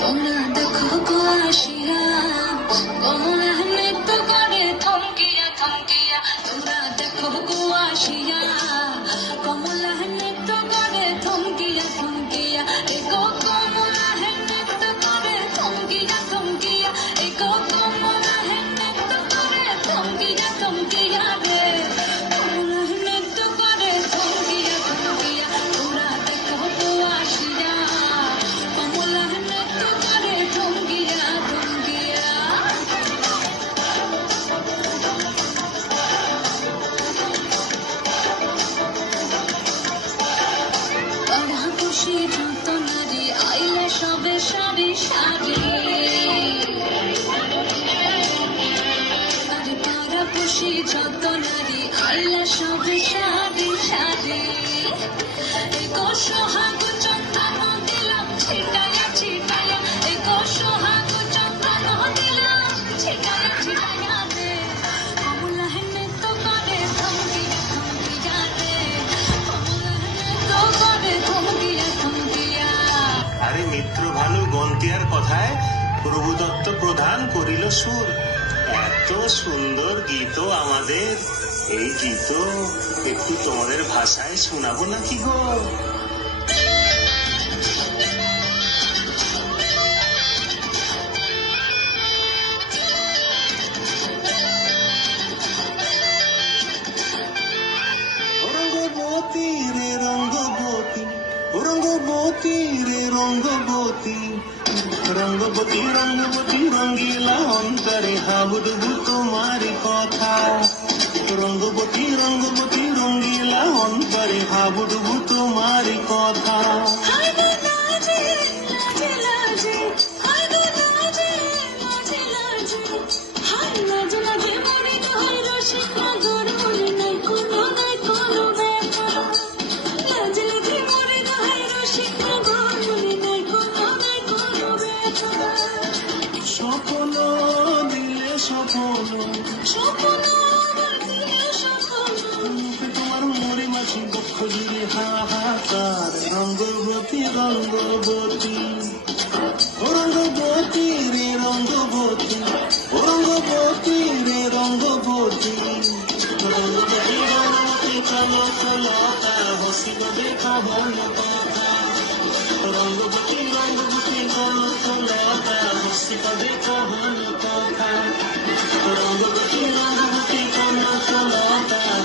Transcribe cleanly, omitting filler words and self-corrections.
তোমরা দেখো গো আসিয়া কমলা নৃত্য করে থমকিয়া থমকিয়া, তোমরা দেখো গো আসিয়া কমলা নৃত্য করে থমকিয়া থমকিয়া, এগো কমলা নৃত্য করে থমকিয়া থমকিয়া, এগো কমলা নৃত্য করে থমকিয়া থমকিয়া রে, কমলা নৃত্য করে থমকিয়া থমকিয়া, তোমরা দেখো গো আসিয়া কমলা নৃত্য করে থমকিয়া থমকিয়া। পাড়া খুশি যত নারী আইলে সবে সারি সারি, আরে পাড়া খুশি যত নারী আইলে সবে সারি সারি, এগো সোহাগ চন্দন দিলাম ছিটায়া ছিটায়া, এগো সোহাগ চন্দন দিলাম ছিটায়া ছিটায়া রে, কমলা নৃত্য করে থমকিয়া থমকিয়া রে, কমলা নৃত্য করে থমকিয়া থমকিয়া। আরে মিত্র ভানু গন্তিয়ার কথায় প্রভুদত্ত প্রধান করিল সুর। এত সুন্দর গীত আমাদের, এই গীত একটু তোমাদের ভাষায় শোনাবো নাকি গো? রঙ্গবতী রে রঙ্গবতী, রঙ্গবতী রে রঙ্গবতী, রঙ্গবতী রঙ্গবতী রঙ্গিলা অন্তরে হাবুডুবু তোমারি কথা, রঙ্গবতী রঙ্গবতী রঙ্গিলা অন্তরে হাবুডুবু তোমারি কথা। হায় গো লাজে লাজে লাজে, হায় গো লাজে লাজে লাজে, হায় লাজে লাজে মরে হয় রসিক নগর মনে নাই কোনো ব্যাপার, লাজে লাজে মরে হয় রসিক নগর মনে নাই কোনো ব্যাপার, স্বপ্ন দিলে স্বপ্ন, স্বপ্ন দিলে স্বপ্ন, তোমার মরে মাছি বক্ষ জুড়ে হাহাকার, রঙ্গবতী রঙ্গবতী, রঙ্গবতী রে রঙ্গবতী, রঙ্গবতী রে রঙ্গবতী, রঙ্গবতী রঙ্গবতী চলো চলো তার হসিব দেখা বন্য কথা, রঙ্গবতী রঙ্গবতী চলো চলো তার হসিব দেখা বন্য কথা, রঙ্গবতী রঙ্গবতী চলো চলো তার